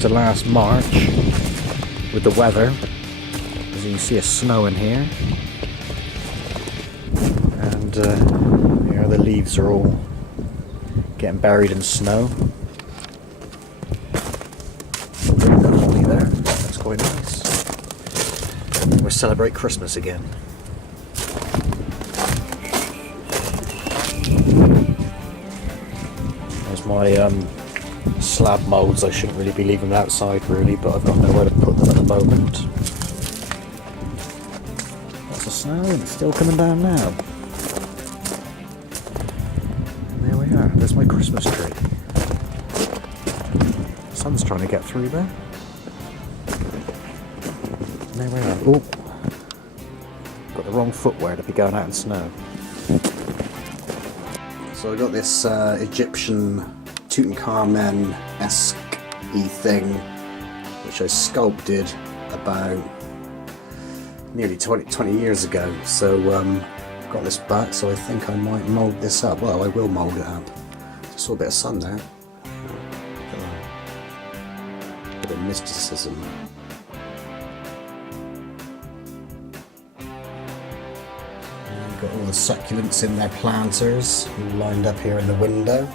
to last March with the weather. As you can see, it's snowing here. And here the leaves are all getting buried in snow. Bring the holly there, that's quite nice. We'll celebrate Christmas again. There's my slab moulds. I shouldn't really be leaving them outside really, but I've got nowhere to put them at the moment. Lots of snow and it's still coming down now. And there we are, there's my Christmas tree. The sun's trying to get through there. And there we are. Oh, got the wrong footwear to be going out in snow. So I got this Egyptian Tutankhamen-esque thing, which I sculpted about nearly 20 years ago. So I've got this back, so I think I might mould this up. Well, I will mould it up. Just saw a bit of sun there. A bit of mysticism. Got all the succulents in their planters lined up here in the window.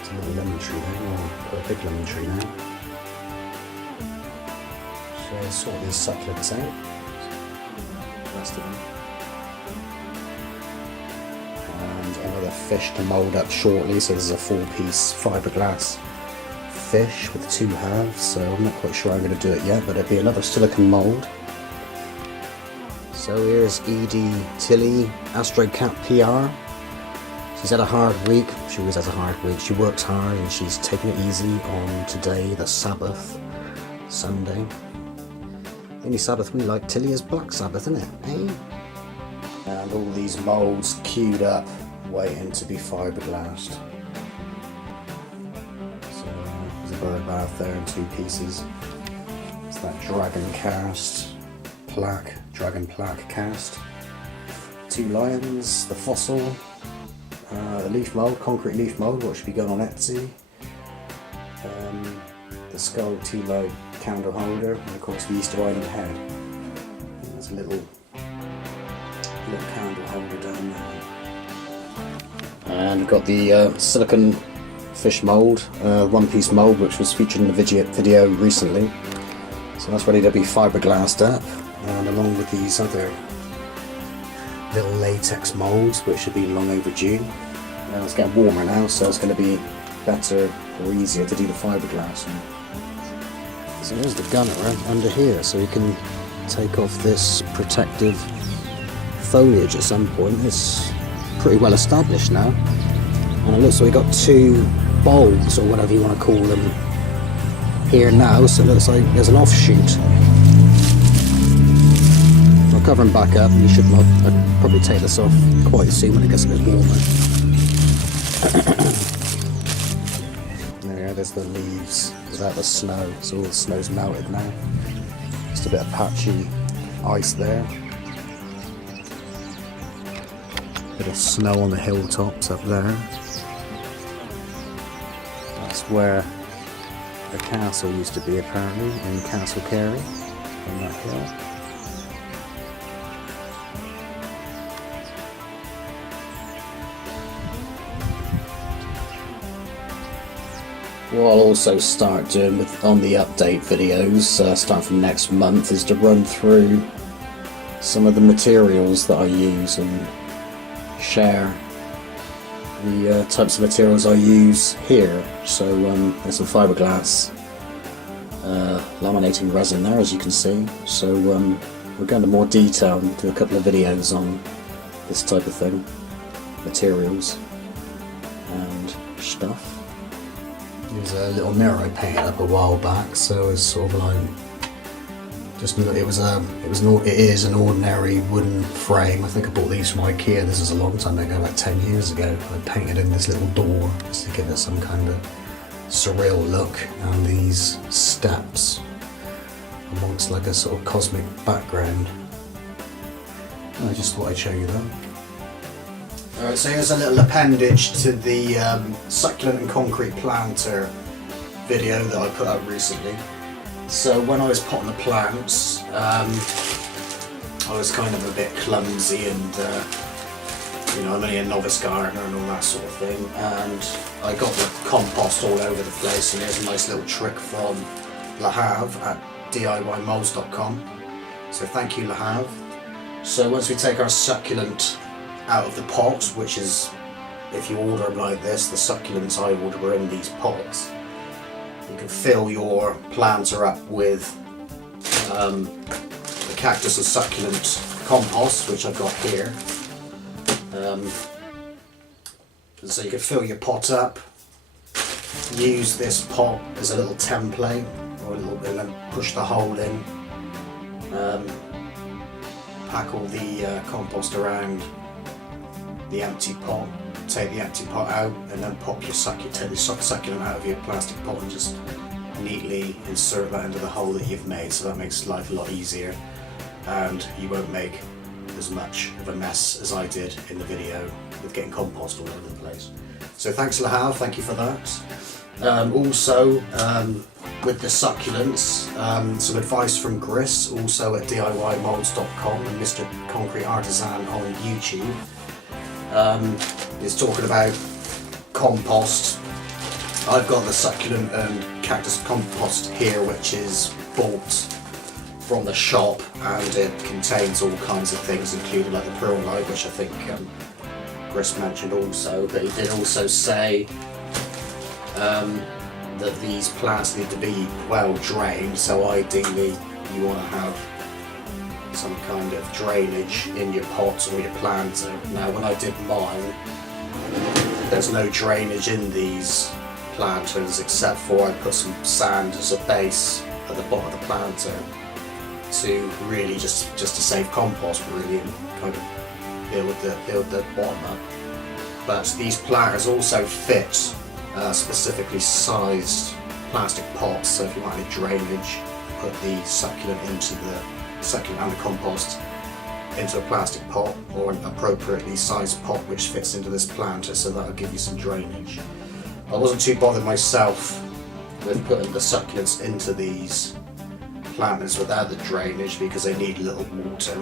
It's a little lemon tree there, oh, quite a big lemon tree now. So I'll sort these succulents out. The rest of them. And another fish to mould up shortly, so this is a 4-piece fiberglass fish with 2 halves, so I'm not quite sure how I'm going to do it yet, but it'll be another silicone mould. So here's Edie Tilly, AstroCat PR. She's had a hard week. She always has a hard week. She works hard and she's taking it easy on today, the Sabbath, Sunday. The only Sabbath we like, Tilly, is Black Sabbath, isn't it? Eh? And all these moulds queued up, waiting to be fiberglassed. So there's a bird bath there in 2 pieces. It's that dragon cast. Dragon plaque cast, 2 lions, the fossil, the leaf mould, concrete leaf mould, what should be going on Etsy, the skull 2-light candle holder, and of course the Easter Island head. There's a little candle holder down there. And we've got the silicone fish mould, 1-piece mould, which was featured in the video recently. So that's ready to be fiberglassed up. And along with these other little latex moulds, which should be long overdue. It's getting warmer now, so it's going to be better or easier to do the fiberglass. So there's the gunner under here, so you can take off this protective foliage at some point. It's pretty well established now. And it looks like we've got 2 bulbs, or whatever you want to call them, here now, so it looks like there's an offshoot. Cover them back up, and you should I'd probably take this off quite soon when it gets a bit warmer. There's the leaves without the snow, so all the snow's melted now. Just a bit of patchy ice there. Bit of snow on the hilltops up there. That's where the castle used to be apparently, in Castle Carey, on that hill. What I'll also start doing on the update videos, starting from next month, is to run through some of the materials that I use and share the types of materials I use here. So there's some fiberglass laminating resin there, as you can see. So we'll go into more detail and do a couple of videos on this type of thing, materials and stuff. There's a little mirror I painted up a while back, so it's sort of like it is an ordinary wooden frame. I think I bought these from IKEA. This is a long time ago, about 10 years ago. I painted in this little door just to give it some kind of surreal look, and these steps amongst like a sort of cosmic background. I just thought I'd show you that. Alright, so here's a little appendage to the succulent and concrete planter video that I put out recently. So when I was potting the plants, I was kind of a bit clumsy and you know, I'm only a novice gardener and all that sort of thing, and I got the compost all over the place, and here's a nice little trick from Le Havre at DIYmolds.com. So thank you, Le Havre. So once we take our succulent out of the pot, which is, if you order them like this, the succulents I order are in these pots, you can fill your planter up with the cactus and succulent compost, which I've got here. So you can fill your pot up, use this pot as a little template, or a little bit, and then push the hole in, pack all the compost around the empty pot, take the empty pot out, and then pop your succulent, take the succulent out of your plastic pot and just neatly insert that into the hole that you've made, so that makes life a lot easier, and you won't make as much of a mess as I did in the video with getting compost all over the place. So thanks Le Havre, thank you for that. Also with the succulents, some advice from Gris, also at DIYmolds.com, and Mr. Concrete Artisan on YouTube. Is talking about compost. I've got the succulent and cactus compost here, which is bought from the shop, and it contains all kinds of things, including like the perlite, which I think Chris mentioned also, but he did also say that these plants need to be well drained, so ideally you want to have some kind of drainage in your pots or your planter. Now when I did mine, there's no drainage in these planters except for I put some sand as a base at the bottom of the planter to really just to save compost, really, and kind of build the bottom up. But these planters also fit specifically sized plastic pots, so if you want any drainage, put the succulent into the succulent and the compost into a plastic pot, or an appropriately sized pot which fits into this planter, so that'll give you some drainage. I wasn't too bothered myself with putting the succulents into these planters without the drainage because they need a little water,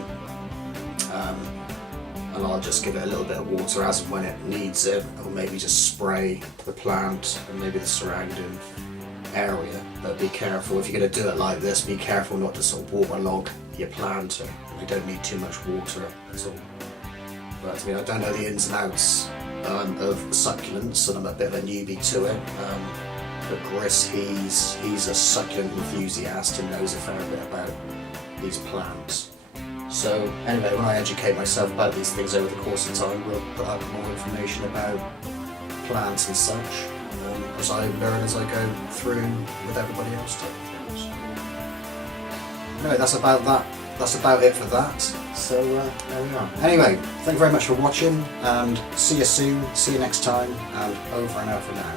and I'll just give it a little bit of water as and when it needs it, or maybe just spray the plant and maybe the surrounding area. But be careful, if you're going to do it like this, be careful not to sort of waterlog your planter. You don't need too much water at all. But I mean, I don't know the ins and outs of succulents, and I'm a bit of a newbie to it. But Gris, he's a succulent enthusiast and knows a fair bit about these plants. So anyway, when I educate myself about these things over the course of time, we'll put out more information about plants and such, as I learn as I go through with everybody else type of things. Anyway, that's about it for that. So there we are. Anyway, thank you very much for watching, and see you soon, see you next time, and over and out for now.